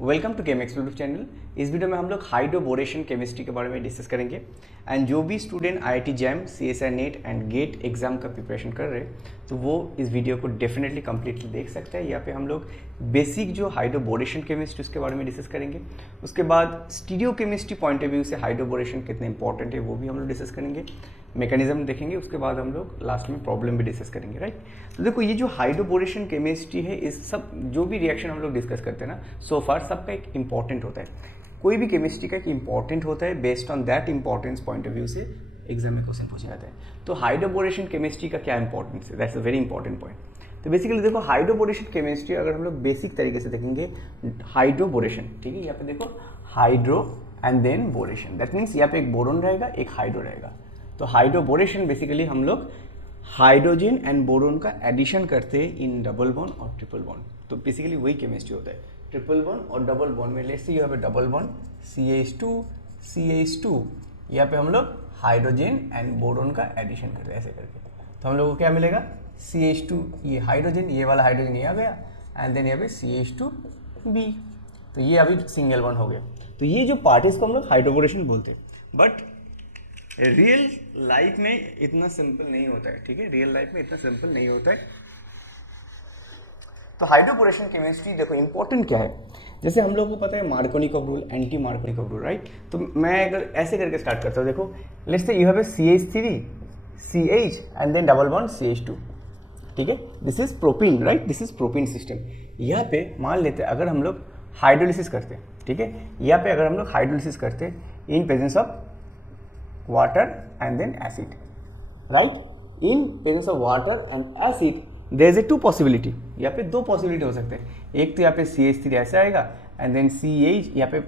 Welcome to chem exclusive channel. इस video में हम लोग हाइड्रोबोरेशन केमिस्ट्री के बारे में डिस्कस करेंगे। एंड जो भी student IIT JAM, CSI NET and GATE exam का प्रिपरेशन कर रहे हैं तो वो इस वीडियो को डेफिनेटली कंप्लीटली देख सकते हैं। यहाँ पे हम लोग बेसिक जो हाइड्रोबोरेशन केमिस्ट्री उसके बारे में डिस्कस करेंगे। उसके बाद stereo chemistry point of view से हाइड्रोबोरेशन कितने इंपॉर्टेंट है वो भी हम लोग डिस्कस करेंगे, मैकेनिज्म देखेंगे। उसके बाद हम लोग लास्ट में प्रॉब्लम भी डिस्कस करेंगे, राइट। तो देखो ये जो हाइड्रोबोरेशन केमिस्ट्री है, इस सब जो भी रिएक्शन हम लोग डिस्कस करते हैं ना सो फार सबका एक इंपॉर्टेंट होता है। कोई भी केमिस्ट्री का एक इंपॉर्टेंट होता है, based on that importance point of view से एग्जाम में क्वेश्चन पूछे जाते हैं। तो हाइड्रोबोरेशन केमिस्ट्री का क्या इंपॉर्टेंस है, that's a very important point. तो बेसिकली देखो हाइड्रोबोरेशन केमिस्ट्री अगर हम लोग बेसिक तरीके से देखेंगे, हाइड्रोबोरेशन, ठीक है, यहाँ पे देखो hydro and then boration, that means यहाँ पे एक बोरोन रहेगा, एक हाइड्रो रहेगा। तो हाइड्रोबोरेशन बेसिकली हम लोग हाइड्रोजन एंड बोरोन का एडिशन करते हैं इन डबल बॉन्ड और ट्रिपल बॉन्ड। तो बेसिकली वही केमिस्ट्री होता है, ट्रिपल बॉन्ड और डबल बॉन्ड में। लेट्स सी यहाँ पे डबल बॉन्ड CH2 यहाँ पे हम लोग हाइड्रोजन एंड बोरोन का एडिशन करते हैं ऐसे करके। तो हम लोग को क्या मिलेगा, CH2 ये हाइड्रोजन, ये वाला हाइड्रोजन ये आ गया, एंड देन यहाँ पे CH2B। तो ये अभी सिंगल बॉन्ड हो गया। तो ये जो पार्ट को हम लोग हाइड्रोबोरेशन बोलते हैं। बट रियल लाइफ में इतना सिंपल नहीं होता है, ठीक है, रियल लाइफ में इतना सिंपल नहीं होता है। तो हाइड्रोबोरेशन केमिस्ट्री देखो इंपॉर्टेंट क्या है, जैसे हम लोगों को पता है Markovnikov rule, anti Markovnikov rule, right. तो मैं अगर ऐसे करके स्टार्ट करता हूँ, देखो let's say you have a CH3 CH and then double bond CH2, ठीक है, this is propene, right, this is propene system. यहाँ पे मान लेते हैं अगर हम लोग हाइड्रोलिसिस करते हैं, ठीक है, यहाँ पे अगर हम लोग हाइड्रोलिसिस करते हैं in presence of water and then acid, right? In presence of water and acid there is a two possibility, यहाँ पे दो पॉसिबिलिटी हो सकते हैं। एक तो यहाँ पे CH3 ऐसे आएगा एंड देन CH यहाँ पे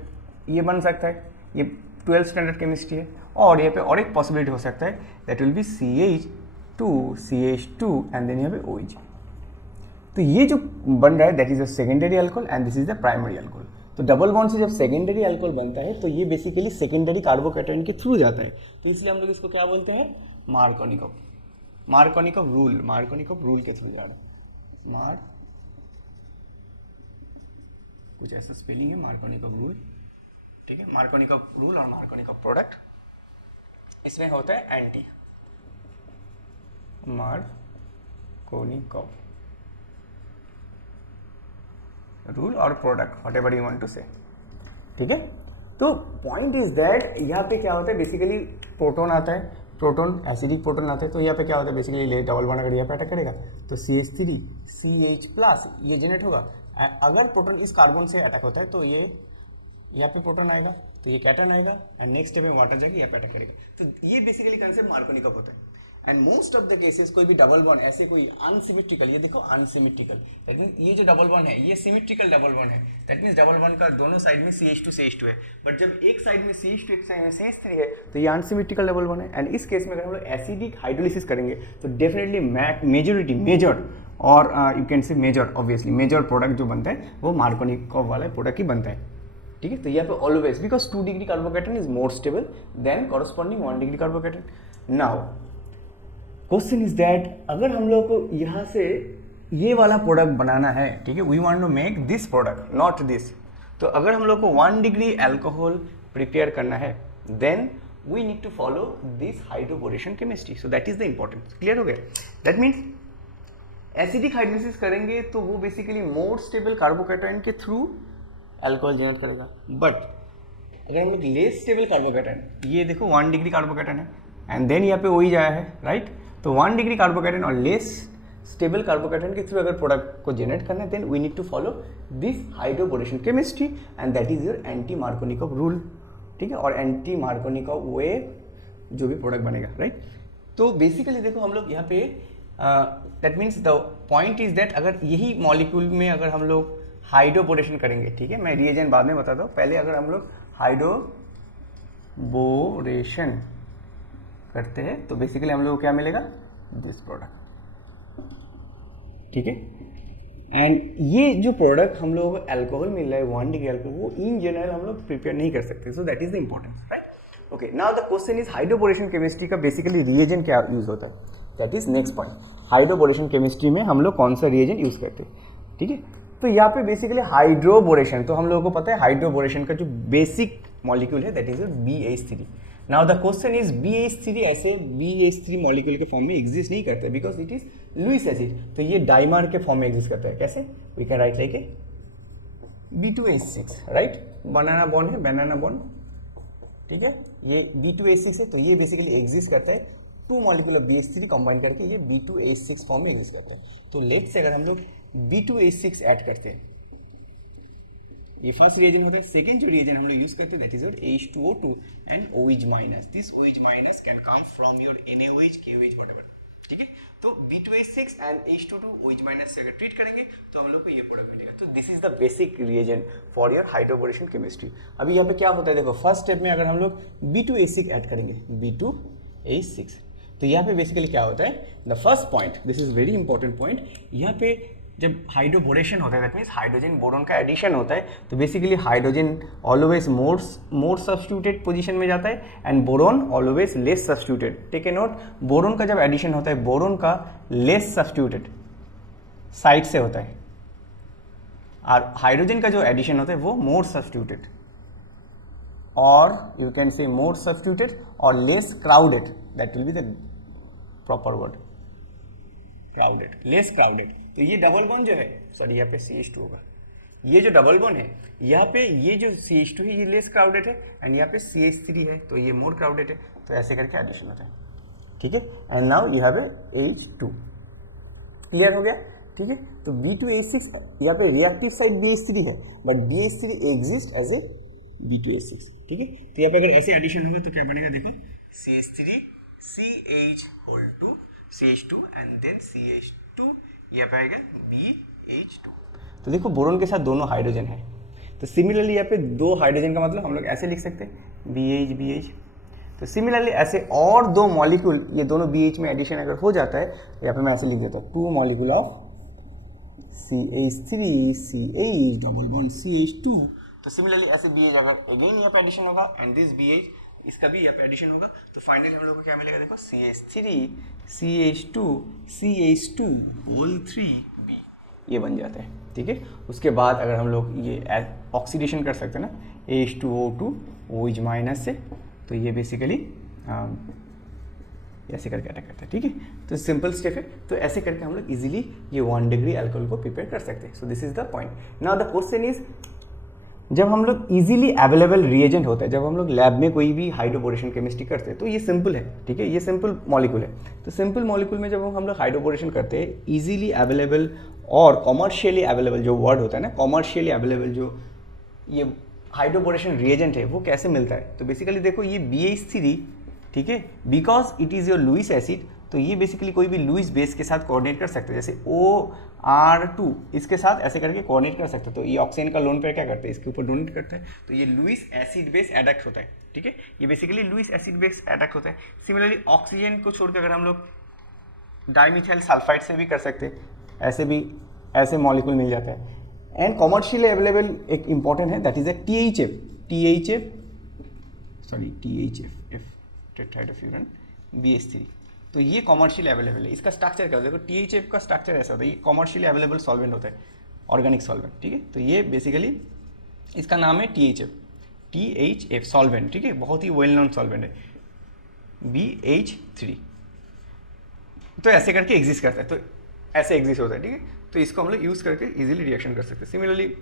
ये बन सकता है, ये 12th स्टैंडर्ड केमिस्ट्री है। और यहाँ पे और एक पॉसिबिलिटी हो सकता है that will be CH2 and then यहाँ पे OH। तो ये जो बन रहा है that is a secondary alcohol and this is the primary alcohol. तो डबल बॉन्ड से जब सेकेंडरी अल्कोहल बनता है तो ये बेसिकली सेकेंडरी कार्बोकैटायन के थ्रू जाता है। तो इसलिए हम लोग इसको क्या बोलते हैं, मार्कोनिकॉव रूल के थ्रू जा रहा है। कुछ ऐसा स्पेलिंग है मार्कोनिकॉव रूल, ठीक है, मार्कोनिकॉव रूल और मार्कोनिकॉव प्रोडक्ट, इसमें होता है एंटी मार्कोनिकॉव रूल और product, whatever you want to say, ठीक है। तो पॉइंट इज दैट यहाँ पे क्या होता है, बेसिकली प्रोटॉन आता है, प्रोटॉन एसिडिक प्रोटॉन आता है। तो यहाँ पे क्या होता है, बेसिकली डबल बॉन्ड अगर यहाँ पे अटैक करेगा तो CH3 CH+ ये जनरेट होगा। अगर प्रोटॉन इस कार्बन से अटैक होता है तो ये यहाँ पे प्रोटॉन आएगा, तो ये कैटन आएगा एंड नेक्स्ट स्टेप में वाटर जाएगी, यहाँ पे अटैक करेगा। तो ये बेसिकली कंसेप्ट मार्कोनिकॉव होता है। And most of the cases कोई भी डबल बॉन्ड ऐसे कोई अनसिमेट्रिकल, ये देखो अनसिमेट्रिकल, दैट मीन ये जो डबल बॉन्ड है ये सिमेट्रिकल डबल बॉन्ड है, दैट मीन्स डबल बॉन्ड का दोनों साइड में CH2 है। बट जब एक साइड में CH2 एक साइड में CH3 है तो ये अनसिमेट्रिकल डबल बॉन्ड है। एंड इस केस में अगर हम लोग एसिडिक हाइड्रोलिसिस करेंगे तो डेफिनेटली मेजर और you can say major, obviously major product जो बनता है वो मार्कोनिकॉव वाला प्रोडक्ट ही बनता है, ठीक है। तो यहाँ पे always because 2 degree carbocation is more stable then corresponding 1 degree carbocation. Now question is that अगर हम लोग को यहाँ से ये वाला प्रोडक्ट बनाना है, ठीक है, we want to make this product not this. तो अगर हम लोग को 1 डिग्री अल्कोहल प्रिपेयर करना है then we need to follow this hydroboration chemistry. So that is the importance, clear हो गया। दैट मीन्स एसिडिक हाइड्रोलिसिस करेंगे तो वो बेसिकली मोर स्टेबल कार्बोकैटायन के थ्रू अल्कोहल जनरेट करेगा। बट अगर हम लोग लेस स्टेबल कार्बोकैटायन, ये देखो 1 डिग्री कार्बोकैटायन है एंड देन यहाँ पे OH आया है, राइट। तो 1 डिग्री कार्बोकैटायन और लेस स्टेबल कार्बोकैटायन के थ्रू अगर प्रोडक्ट को जनरेट करना है then we need to follow this hydroboration chemistry and that is your anti Markovnikov rule, ठीक है, और एंटी मार्कोनिकॉव वे जो भी प्रोडक्ट बनेगा, राइट। तो बेसिकली देखो हम लोग यहाँ पे that means the point is that अगर यही मॉलिक्यूल में अगर हम लोग हाइड्रोबोरेशन करेंगे, ठीक है, मैं रिएजेंट बाद में बताता हूँ, पहले अगर हम लोग हाइड्रोबोरेशन करते हैं तो बेसिकली हम लोग को क्या मिलेगा, दिस प्रोडक्ट, ठीक है। एंड ये जो प्रोडक्ट हम लोगों को अल्कोहल मिल रहा है 1 डिग्री अल्कोहल, वो इन जनरल हम लोग प्रिपेयर नहीं कर सकते। सो that is the importance, right. Okay, now the question is hydroboration chemistry का बेसिकली रिएजेंट क्या यूज होता है, that is next point. Hydroboration chemistry में हम लोग कौन सा रिएजेंट यूज करते हैं, ठीक है। तो यहाँ पे बेसिकली हाइड्रोबोरेशन, तो हम लोगों को पता है हाइड्रोबोरेशन का जो बेसिक मॉलिक्यूल है that is BH3। Now the question is BH3 ऐसे BH3 मॉलिक्यूल के फॉर्म में एग्जिस्ट नहीं करते because it is Lewis acid, तो ये डाइमर के फॉर्म में एग्जिस्ट करता है। कैसे? We can write like a B2H6, right, banana bond है, बनाना बॉन्ड, ठीक है, ये B2H6 है, तो ये बेसिकली एग्जिस्ट करता है two molecule of BH3 combine करके ये B2H6 फॉर्म में एग्जिस्ट करते हैं। तो लेट्स से अगर हम लोग B2H6 ऐड करते हैं, ये फर्स्ट रिएजेंट होता है। सेकंड जो रिएजेंट हम लोग यूज करते हैं that is your H2O2 and OH minus. This OH minus can come from your NaOH, KOH whatever, ठीक है। तो B2H6 and H2O2 OH minus से अगर ट्रीट करेंगे तो हम लोग को ये प्रोडक्ट मिलेगा। तो this is the basic reagent for your hydroboration chemistry. अभी यहाँ पे क्या होता है देखो, फर्स्ट स्टेप में अगर हम लोग B2H6 ऐड करेंगे, B2H6, तो यहाँ पे बेसिकली क्या होता है, the first point, this is very important point, यहाँ पे जब हाइड्रोबोरेशन होता है दैट मीन्स हाइड्रोजन बोरोन का एडिशन होता है, तो basically hydrogen always more substituted position में जाता है and boron always less substituted. Take a note, boron का जब एडिशन होता है, बोरोन का लेस सब्स्टिट्यूटेड साइड से होता है और हाइड्रोजन का जो एडिशन होता है वो मोर सब्स्टिट्यूटेड, और you can say more substituted और less crowded, that will be the proper word, crowded, less crowded. तो ये डबल बॉन्ड जो है, सॉरी यहाँ पे CH2 होगा, ये जो डबल बॉन्ड है यहाँ पे ये जो CH2 है ये लेस क्राउडेड है एंड यहाँ पे CH3 है तो ये मोर क्राउडेड है, तो ऐसे करके एडिशन होता है, ठीक है। And now you have A H2, clear हो गया, ठीक है। तो B2H6 यहाँ पे रिएक्टिव साइड BH3 है but BH3 exist as a B2H6, ठीक है। तो यहाँ पे अगर ऐसे एडिशन होगा तो क्या बनेगा, देखो CH3 CH2 CH2 and then CH2, यहाँ पे आएगा BH2। तो देखो बोरोन के साथ दोनों हाइड्रोजन है, तो सिमिलरली यहाँ पे दो हाइड्रोजन का मतलब हम लोग ऐसे लिख सकते हैं BH। तो सिमिलरली ऐसे और दो मॉलिक्यूल, ये दोनों BH में एडिशन अगर हो जाता है, यहाँ पे मैं ऐसे लिख देता हूँ, two molecule of CH3 CH double bond CH2। तो सिमिलरली ऐसे BH अगर अगेन यहाँ पे एडिशन होगा एंड दिस BH, इसका भी यहाँ पे एडिशन होगा, तो फाइनली हम लोग को क्या मिलेगा, देखो CH3 CH2 CH2 whole 3B, ये बन जाता है, ठीक है। उसके बाद अगर हम लोग ये ऑक्सीडेशन कर सकते हैं ना H2O2 OH माइनस से, तो ये बेसिकली ऐसे करके अटैक करता है, ठीक है। तो सिंपल स्टेप है, तो ऐसे करके हम लोग इजीली ये 1 डिग्री अल्कोहल को प्रिपेयर कर सकते हैं। So this is the point. Now the question is, जब हम लोग इजीली अवेलेबल रिएजेंट होता है, जब हम लोग लैब में कोई भी हाइड्रोबोरेशन केमिस्ट्री करते हैं, तो ये सिंपल है, ठीक है, ये सिंपल मॉलिक्यूल है। तो सिंपल मॉलिक्यूल में जब हम लोग हाइड्रोबोरेशन करते हैं, इजीली अवेलेबल और कॉमर्शियली अवेलेबल जो वर्ड होता है ना, कॉमर्शियली अवेलेबल जो ये हाइड्रोबोरेशन रिएजेंट है वो कैसे मिलता है, तो बेसिकली देखो ये BH3, ठीक है, because it is your Lewis acid, तो ये बेसिकली कोई भी लुईस बेस के साथ कोऑर्डिनेट कर सकते हैं, जैसे OR2 इसके साथ ऐसे करके कोऑर्डिनेट कर सकते हैं। तो ये ऑक्सीजन का लोन पेयर क्या करते हैं, इसके ऊपर डोनेट करते हैं, तो ये लुईस एसिड बेस एडक्ट होता है, ठीक है, ये basically Lewis acid base adduct होता है। सिमिलरली ऑक्सीजन को छोड़कर अगर हम लोग डाइमिथाइल सल्फाइड से भी कर सकते हैं, ऐसे भी ऐसे मॉलिक्यूल मिल जाता है। एंड कॉमर्शियली अवेलेबल एक इंपॉर्टेंट है that is a THF टेट्राहाइड्रोफ्यूरन BH3, तो ये कॉमर्शियली अवेलेबल है। इसका स्ट्रक्चर क्या होता है, देखो THF का स्ट्रक्चर ऐसा होता है, ये कॉमर्शियली अवेलेबल सॉल्वेंट होता है, ऑर्गेनिक सॉल्वेंट, ठीक है। तो ये बेसिकली इसका नाम है THF सॉल्वेंट, ठीक है, बहुत ही वेल नोन सॉल्वेंट है BH3। तो ऐसे करके एग्जिस्ट करता है, तो ऐसे एग्जिस्ट होता है, ठीक है। तो इसको हम लोग यूज़ करके इजीली रिएक्शन कर सकते हैं। सिमिलरली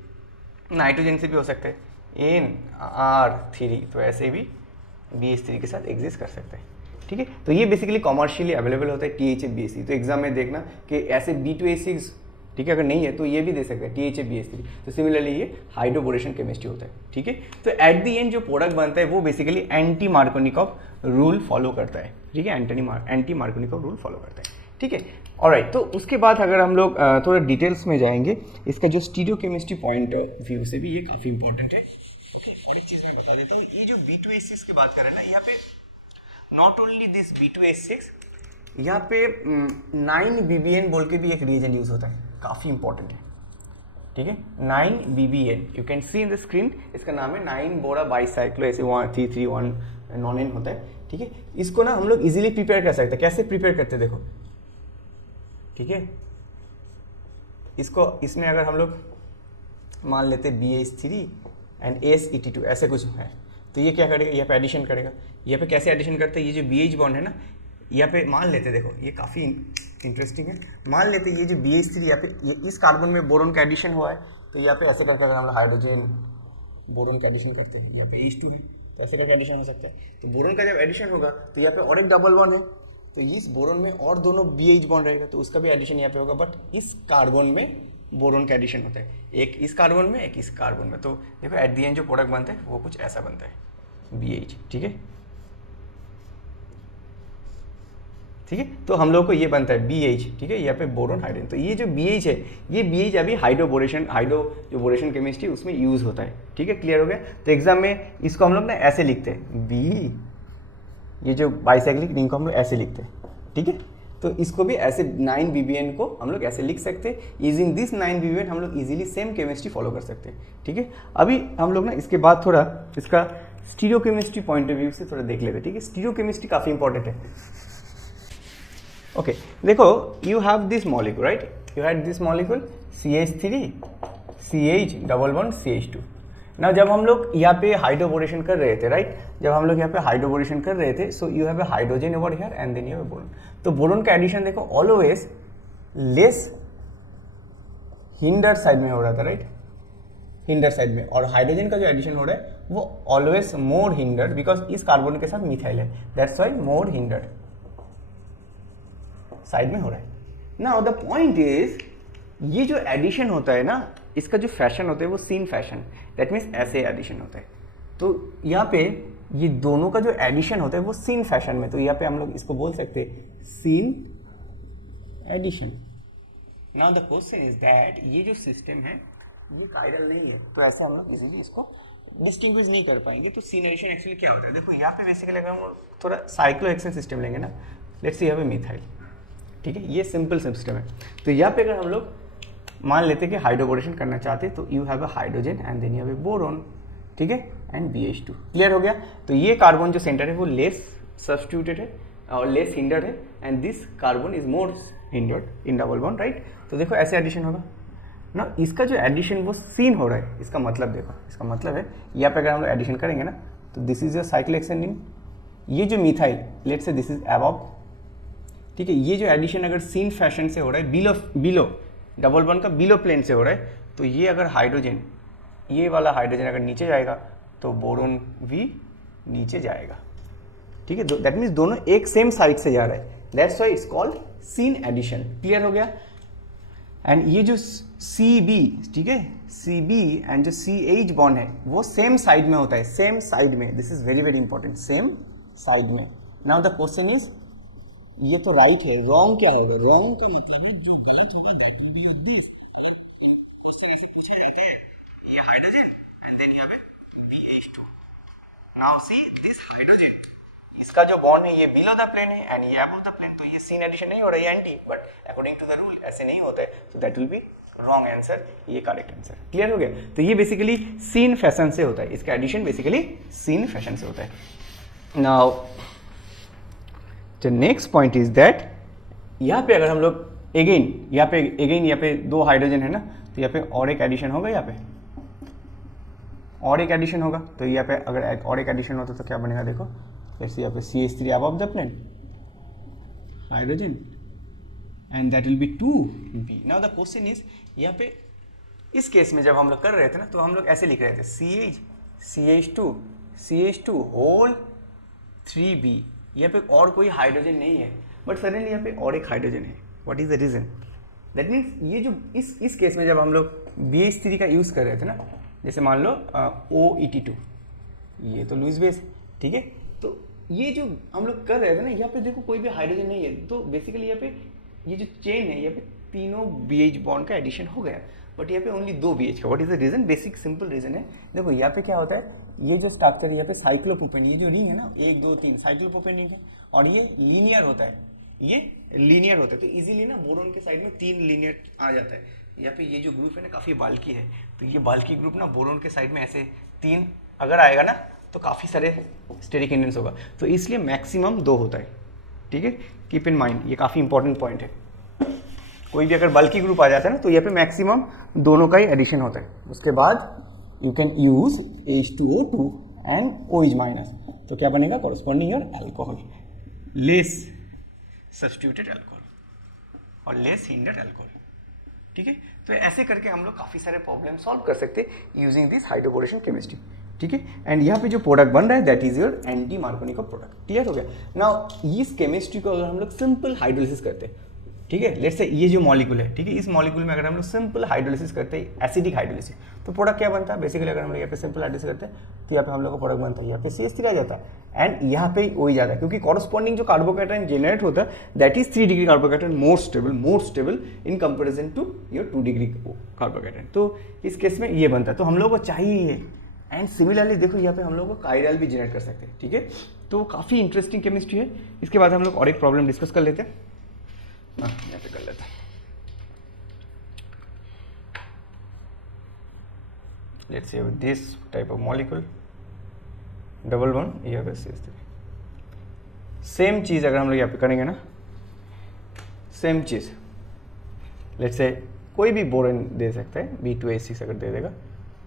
नाइट्रोजन से भी हो सकता है NR3, तो ऐसे भी BH3 के साथ एग्जिस्ट कर सकते हैं, ठीक है। तो ये बेसिकली कॉमर्शियली अवेलेबल होता है THF BH3। तो एग्जाम में देखना कि ऐसे B2H6, ठीक है, अगर नहीं है तो ये भी दे सकते हैं THF BH3। तो सिमिलरली ये हाइड्रोबोरेशन केमिस्ट्री होता है, ठीक है। तो एट दी एंड जो प्रोडक्ट बनता है वो basically anti Markovnikov rule follow करता है, ठीक है, एंटी मार्कोनिकॉव रूल फॉलो करता है, ठीक है। ऑलराइट, तो उसके बाद अगर हम लोग थोड़ा डिटेल्स में जाएंगे, इसका जो स्टीरियोकेमिस्ट्री पॉइंट ऑफ व्यू से भी ये काफ़ी इंपॉर्टेंट है। और एक चीज़ मैं बता देता हूँ, ये जो B2H6 की बात कर रहे हैं ना, यहाँ पे नॉट ओनली दिस B2H6, यहाँ पे 9BBN बोल के भी एक रिएजेंट यूज होता है, काफ़ी इंपॉर्टेंट है, ठीक है। 9BBN you can see in the screen, इसका नाम है 9-बोरा बाइसाइक्लो, ऐसे 331 नॉन होता है, ठीक है। इसको ना हम लोग इजीली प्रिपेयर कर सकते हैं। कैसे प्रिपेयर करते हैं देखो, ठीक है, इसको इसमें अगर हम लोग मान लेते BH3 एंड AsET2 ऐसे कुछ है, तो ये क्या करेगा, यहाँ पे एडिशन करेगा। यहाँ पे कैसे एडिशन करते हैं, ये जो BH बॉन्ड है ना, यहाँ पे मान लेते, देखो ये काफ़ी इंटरेस्टिंग है, मान लेते ये जो BH3 यहाँ पे ये इस कार्बन में बोरोन का एडिशन हुआ है, तो यहाँ पे ऐसे करके अगर हम हाइड्रोजन बोरोन का एडिशन करते हैं, यहाँ पे H2 है तो ऐसे करके एडिशन हो सकता है। तो बोरोन का जब एडिशन होगा तो यहाँ पे और एक डबल बॉन्ड है, तो इस बोरोन में और दोनों BH बॉन्ड रहेगा, तो उसका भी एडिशन यहाँ पे होगा, बट इस कार्बन में बोरोन का एडिशन होता है, एक इस कार्बन में एक इस कार्बन में। तो देखो एट दी एंड जो प्रोडक्ट बनता है वो कुछ ऐसा बनता है, BH। ठीक है, ठीक है, तो हम लोग को ये बनता है BH। ठीक है, यहाँ पे बोरोन हाइड्रोजन, तो ये जो BH है, ये BH अभी हाइड्रो जो बोरेशन केमिस्ट्री उसमें यूज होता है। ठीक है, क्लियर हो गया। तो एग्जाम में इसको हम लोग ना ऐसे लिखते हैं B, ये जो बाइसाइक्लिक रिंग को हम लोग ऐसे लिखते हैं। ठीक है, तो इसको भी ऐसे 9 BBN को हम लोग ऐसे लिख सकते हैं। यूजिंग दिस 9 BBN हम लोग इजीली सेम केमिस्ट्री फॉलो कर सकते हैं। ठीक है, अभी हम लोग ना इसके बाद थोड़ा इसका स्टीरियोकेमिस्ट्री पॉइंट ऑफ व्यू से थोड़ा देख लेते हैं। ठीक है, स्टीरियोकेमिस्ट्री काफ़ी इंपॉर्टेंट है। ओके, देखो you have this molecule, right, you had this molecule CH3 CH double bond CH2। ना जब हम लोग यहाँ पे हाइड्रोबोरेशन कर रहे थे, राइट, जब हम लोग यहाँ पे हाइड्रोबोरेशन कर रहे थे, so you have a hydrogen over here and then you have boron. तो बोरोन का एडिशन देखो ऑलवेज लेस हिंडर साइड में हो रहा था, राइट, हिंडर साइड में, और हाइड्रोजन का जो एडिशन हो रहा है वो ऑलवेज मोर हिंडर, बिकॉज इस कार्बन के साथ मिथाइल है, that's why more hinder side में हो रहा है। नाउ द पॉइंट इज, ये जो एडिशन होता है ना, इसका जो फैशन होता है वो सीन फैशन, दैट मीन्स ऐसे एडिशन होता है। तो यहाँ पे ये दोनों का जो एडिशन होता है वो सीन फैशन में, तो यहाँ पे हम लोग इसको बोल सकते हैं syn addition. Now the question is that ये जो सिस्टम है ये कायरल नहीं है, तो ऐसे हम लोग इजीली इसको डिस्टिंग्विश नहीं कर पाएंगे। तो सीन एडिशन एक्चुअली क्या होता है, देखो यहाँ पे बेसिकली अगर हम थोड़ा साइक्लोहेक्सेन सिस्टम लेंगे ना, लेट्स सी यहाँ पे मिथाइल। ठीक है, ये सिंपल सिस्टम है। तो यहाँ पे अगर हम लोग मान लेते हैं कि हाइड्रोबोरेशन करना चाहते हैं, तो you have a hydrogen and then you have a boron. ठीक है, एंड BH2। क्लियर हो गया। तो ये कार्बन जो सेंटर है वो लेस सब्स्टिट्यूटेड है और लेस हिंडर्ड है, and this carbon is more hindered in double bond, right. तो देखो ऐसे एडिशन होगा ना, इसका जो एडिशन वो सीन हो रहा है, इसका मतलब देखो, इसका मतलब है यहाँ पे अगर हम लोग एडिशन करेंगे ना, तो this is your cyclohexane ring, ये जो methyl let's say this is above. ठीक है, ये जो एडिशन अगर सीन फैशन से हो रहा है, बिलो डबल बॉन्ड का बिलो प्लेन से हो रहा है, तो ये अगर हाइड्रोजन, ये वाला हाइड्रोजन अगर नीचे जाएगा तो बोरोन भी नीचे जाएगा। ठीक है, दैट मीन्स दोनों एक सेम साइड से जा रहा है, that's why it's called syn addition. Clear हो गया। एंड ये जो CB, ठीक है, CB एंड जो CH बॉन्ड है वो सेम साइड में होता है, सेम साइड में, this is very very important, same side में। नाउ द क्वेश्चन इज, ये तो राइट है, रॉन्ग क्या होगा, रॉन्ग का मतलब है जो गलत होगा that will B this. Question ऐसे पूछे जाते हैं, ये हाइड्रोजन एंड देन यहाँ पे BH2। Now see this hydrogen, इसका जो बॉन्ड है ये बिलो द प्लेन है एंड ये अबव द प्लेन, तो ये सीन एडिशन नहीं हो रहा है, ये anti, but according to the rule ऐसे नहीं होता है, तो that will be wrong answer, ये करेक्ट आंसर। क्लियर हो गया। तो ये बेसिकली सीन फैशन से होता है, इसका एडिशन बेसिकली सीन फैशन से होता है। Now the next point is that, यहाँ पे अगर हम लोग यहाँ पे 2 हाइड्रोजन है ना, तो यहाँ पे और एक एडिशन होगा, यहाँ पे और एक एडिशन होगा, तो यहाँ पे अगर और एक एडिशन होता तो क्या बनेगा, देखो जैसे यहाँ पे CH3 above the plane hydrogen and that will be 2B। Now the question is, यहाँ पे इस केस में जब हम लोग कर रहे थे ना, तो हम लोग ऐसे लिख रहे थे CH2 होल 3B, यहाँ पे और कोई हाइड्रोजन नहीं है, बट सडनली यहाँ पे और एक हाइड्रोजन है। What is the reason, that means ये जो इस केस में जब हम लोग BH3 का यूज़ कर रहे थे ना, जैसे मान लो OET2, ये तो लुईस बेस, ठीक है, तो ये जो हम लोग कर रहे थे ना, यहाँ पे देखो कोई भी हाइड्रोजन नहीं है, तो बेसिकली यहाँ पे ये जो चेन है, यहाँ पे तीनों BH बॉन्ड का एडिशन हो गया, बट यहाँ पे ओनली 2 BH का। What is the reason, basic simple reason है, देखो यहाँ पे क्या होता है, ये जो स्ट्रक्चर यहाँ पे साइक्लोप्रोपेन, ये जो रिंग है ना 1 2 3 साइक्लोप्रोपेन रिंग है, और ये लीनियर होता है, ये लीनियर होता है, तो इजीली ना बोरोन के साइड में 3 लीनियर आ जाता है। यहाँ पे ये जो ग्रुप है ना काफ़ी बाल्की है, तो ये बाल्की ग्रुप ना बोरोन के साइड में ऐसे 3 अगर आएगा ना तो काफ़ी सारे स्टेरिक इंडेंस होगा, तो इसलिए मैक्सिमम 2 होता है। ठीक है, कीप इन माइंड, ये काफ़ी इंपॉर्टेंट पॉइंट है। कोई भी अगर बल्कि ग्रुप आ जाता है ना, तो यहाँ पे मैक्सिमम दोनों का ही एडिशन होता है। उसके बाद you can use H2O2 and OH-, तो क्या बनेगा, corresponding your alcohol, less substituted alcohol और लेस हिंडर्ड अल्कोहल। ठीक है, तो ऐसे करके हम लोग काफ़ी सारे प्रॉब्लम सॉल्व कर सकते हैं यूजिंग दिस हाइड्रोबोरेशन केमिस्ट्री। ठीक है, एंड यहाँ पे जो प्रोडक्ट बन रहा है that is your anti Markovnikov का प्रोडक्ट। क्लियर हो गया। नाउ इस केमिस्ट्री को अगर हम लोग सिंपल हाइड्रोलिसिस करते हैं, ठीक है, लेट्स से ये जो मॉलिक्यूल है, ठीक है, इस मॉलिक्यूल में अगर हम लोग सिंपल हाइड्रोलिसिस करते हैं, एसिडिक हाइड्रोलिसिस, तो प्रोडक्ट क्या बनता है बेसिकली। अगर हम लोग यहाँ पे सिंपल हाइड्रोलिसिस करते हैं तो यहाँ पे हम लोग का प्रोडक्ट बनता है, यहाँ पे CH3 आ जाता है एंड यहाँ पे OH जाता है, क्योंकि कॉरस्पॉन्डिंग जो कार्बोकैटायन जनरेट होता है that is 3 degree carbocation, more stable in comparison to your 2 degree carbocation. तो इस केस में ये बनता है, तो हम लोग को चाहिए। एंड सिमिलरली देखो यहाँ पे हम लोग को कायरल भी जनरेट कर सकते हैं। ठीक है, तो काफ़ी इंटरेस्टिंग केमिस्ट्री है। इसके बाद हम लोग और एक प्रॉब्लम डिस्कस कर लेते हैं, यहाँ पे कर लेते हैं। Let's say with this type of molecule, double bond यहाँ पे CH3। सेम चीज़ अगर हम लोग यहाँ पे करेंगे ना, सेम चीज़, लेट्स से कोई भी बोरोन दे सकते हैं, B2H6 अगर दे देगा,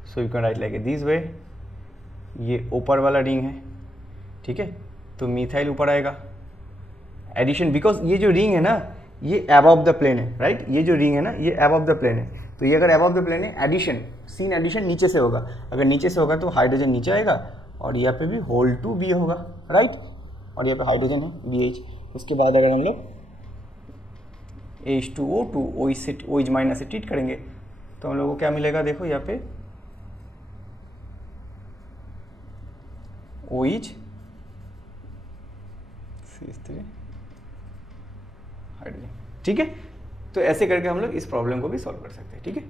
so you can write like this way. ये ऊपर वाला रिंग है, ठीक है, तो मिथाइल ऊपर आएगा एडिशन, बिकॉज ये जो रिंग है ना ये अबव द प्लेन है, राइट। ये जो रिंग है ना ये अबव द प्लेन है, तो ये अगर अबव द प्लेन है, एडिशन सीन एडिशन नीचे से होगा। अगर नीचे से होगा तो हाइड्रोजन नीचे आएगा और यहाँ पे भी होल टू बी होगा, राइट, और यहाँ पे हाइड्रोजन है BH। उसके बाद अगर हम लोग H2O2 OH- से ट्रीट करेंगे तो हम लोग को क्या मिलेगा, देखो यहाँ पे OH CH3 हाइड्रोजन। ठीक है, तो ऐसे करके हम लोग इस प्रॉब्लम को भी सॉल्व कर सकते हैं। ठीक है,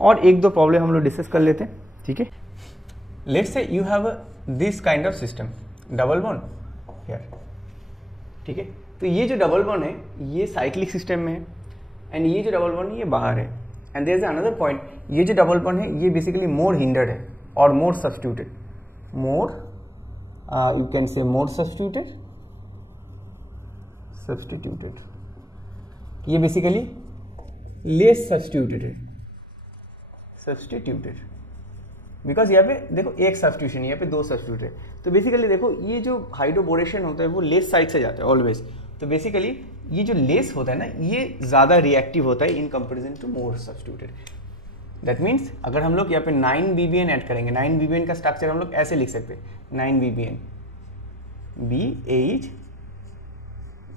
और एक दो प्रॉब्लम हम लोग डिस्कस कर लेते हैं। ठीक है, let's say you have this kind of system, double bond here. ठीक है, तो ये जो डबल बॉन्ड है ये साइक्लिक सिस्टम में है एंड ये जो डबल बॉन्ड है ये बाहर है। And there is another point, ये जो डबल बॉन्ड है ये बेसिकली मोर हिंडर्ड है और मोर substituted, more you can say more substituted, ये बेसिकली लेस सब्स्टिट्यूटेड बिकॉज यहाँ पे देखो एक सब्स्टिट्यूशन, यहाँ पे दो सब्स्टिट्यूट है। तो बेसिकली देखो ये जो हाइड्रोबोरेशन होता है वो लेस साइड से जाता है ऑलवेज। तो बेसिकली ये जो लेस होता है ना ये ज़्यादा रिएक्टिव होता है in comparison to more substituted. That means अगर हम लोग यहाँ पे 9 BBN ऐड करेंगे, 9 BBN का स्ट्रक्चर हम लोग ऐसे लिख सकते हैं, 9 BBN BH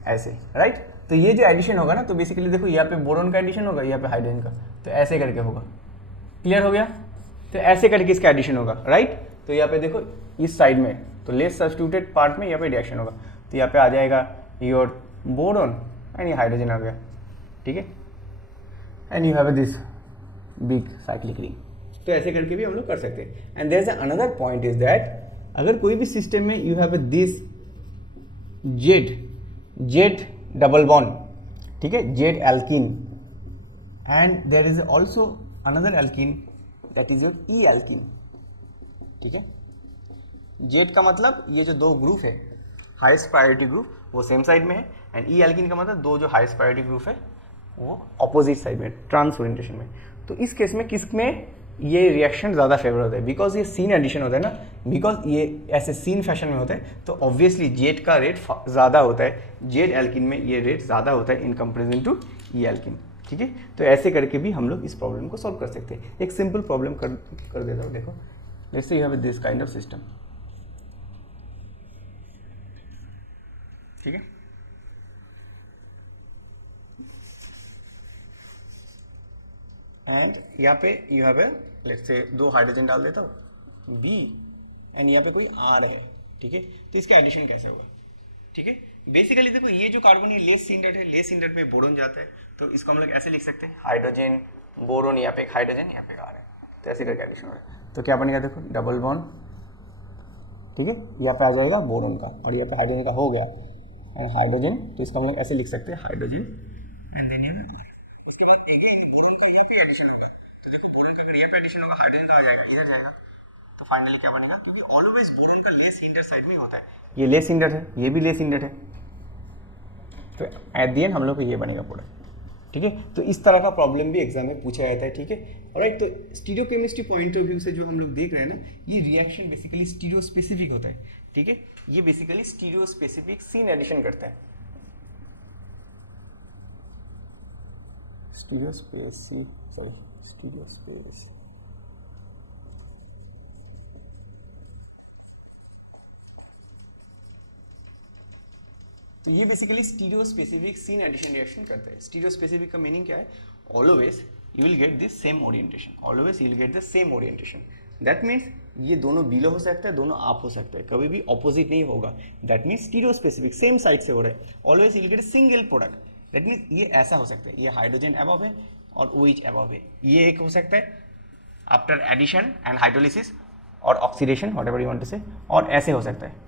ऐसे, राइट। तो ये जो एडिशन होगा ना, तो बेसिकली देखो यहाँ पे बोरोन का एडिशन होगा, यहाँ पे हाइड्रोजन का, तो ऐसे करके होगा। क्लियर हो गया, तो ऐसे करके इसका एडिशन होगा, राइट। तो यहाँ पे देखो इस साइड में तो लेस सब्स्टिट्यूटेड पार्ट में यहाँ पे रिएक्शन होगा, तो यहाँ पे आ जाएगा योर बोरोन एंड ये हाइड्रोजन आ गया। ठीक है, and you have this big cyclic ring. तो ऐसे करके भी हम लोग कर सकते हैं। And there is another point is that अगर कोई भी सिस्टम में you have this Z double bond, ठीक है, Z alkene, and there is also another alkene that is your E alkene. ठीक है, जेड का मतलब ये जो दो ग्रुप है हाईएस्ट प्रायोरिटी ग्रुप वो सेम साइड में है, एंड ई एल्कीन का मतलब दो जो हाईएस्ट प्रायोरिटी ग्रुप है वो ऑपोजिट साइड में, ट्रांस ओरिएंटेशन में। तो इस केस में किस में ये रिएक्शन ज़्यादा फेवर होता है, बिकॉज ये सीन एडिशन होता है ना, बिकॉज ये ऐसे सीन फैशन में होता है, तो ऑब्वियसली जेड का रेट ज़्यादा होता है, जेड एल्किन में ये रेट ज़्यादा होता है in comparison to E alkene. ठीक है, तो ऐसे करके भी हम लोग इस प्रॉब्लम को सॉल्व कर सकते हैं। एक सिंपल प्रॉब्लम कर देता हूँ, देखो let's say you have this kind of system. ठीक है, एंड यहाँ पे यू हैव लेट्स से दो हाइड्रोजन डाल देता हूँ बी, एंड यहाँ पे कोई आर है। ठीक है, तो इसका एडिशन कैसे होगा। ठीक है, बेसिकली देखो ये जो कार्बन ये लेस सिंडर्ड है, लेस सिंडर्ड में बोरोन जाता है, तो इसको हम लोग ऐसे लिख सकते हैं हाइड्रोजन बोरोन, यहाँ पे एक हाइड्रोजन यहाँ पे आर है, तो ऐसे करके एडिशन हो रहा है। तो क्या बनेगा, देखो डबल बॉन्ड, ठीक है, यहाँ पे आ जाएगा बोरोन का और यहाँ पे हाइड्रोजन का हो गया हाइड्रोजन, तो इसको हम लोग ऐसे लिख सकते हैं हाइड्रोजन एंड देन इसके बाद बोरोन का यहाँ पे एडिशन होगा, तो देखो बोरोन का यहाँ पे एडिशन होगा, हाइड्रोजन का आ जाएगा इधर जाएगा, तो फाइनली क्या बनेगा, क्योंकि ऑलवेज बोरोन का लेस हिंडर साइड में होता है, ये लेस हिंडर है, ये भी लेस हिंडर है, तो एट द एंड हम लोग को ये बनेगा प्रोडक्ट। ठीक है। तो इस तरह का प्रॉब्लम भी एग्जाम में पूछा जाता है, ठीक है। ऑलराइट, तो स्टीरियोकेमिस्ट्री पॉइंट ऑफ व्यू से जो हम लोग देख रहे हैं ना, ये रिएक्शन बेसिकली स्टीरियो स्पेसिफिक होता है, ठीक है। ये basically stereo specific syn addition करता है, स्टीरियो स्पेस। तो ये basically stereo specific syn addition reaction करता है। स्टीरियो स्पेसिफिक का मीनिंग क्या है? Always you will get this same orientation, always you will get the same orientation. That means ये दोनों बिलो हो सकता है, दोनों आप हो सकता है, कभी भी ऑपोजिट नहीं होगा। That means stereo specific same side से हो रहा है, always you will gate single product. That means ये ऐसा हो सकता है, ये हाइड्रोजन अबव है और OH अबव है, ये एक हो सकता है आफ्टर एडिशन एंड हाइड्रोलिसिस और oxidation whatever you want to say, और ऐसे हो सकता है।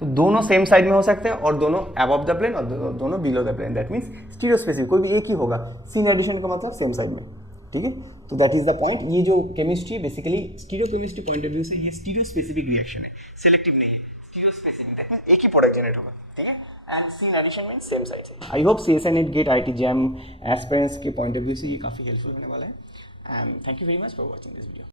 तो दोनों सेम साइड में हो सकते हैं और दोनों अबव द प्लेन और दोनों below the plane. That means stereo specific, कोई भी एक ही होगा। सीन एडिशन का मतलब सेम साइड में, ठीक है। तो दैट इज द पॉइंट। ये जो chemistry basically stereo chemistry point of view से ये स्टीरियो स्पेसिफिक रिएक्शन है, सिलेक्टिव नहीं है, स्टीरियो स्पेसिफिक। दैट मींस एक ही प्रोडक्ट जनरेट होगा, ठीक है। And syn addition means same side से। I hope CSNET GATE IIT JAM aspirants के पॉइंट ऑफ व्यू से ये काफी हेल्पफुल होने वाला है। And thank you very much for watching this video.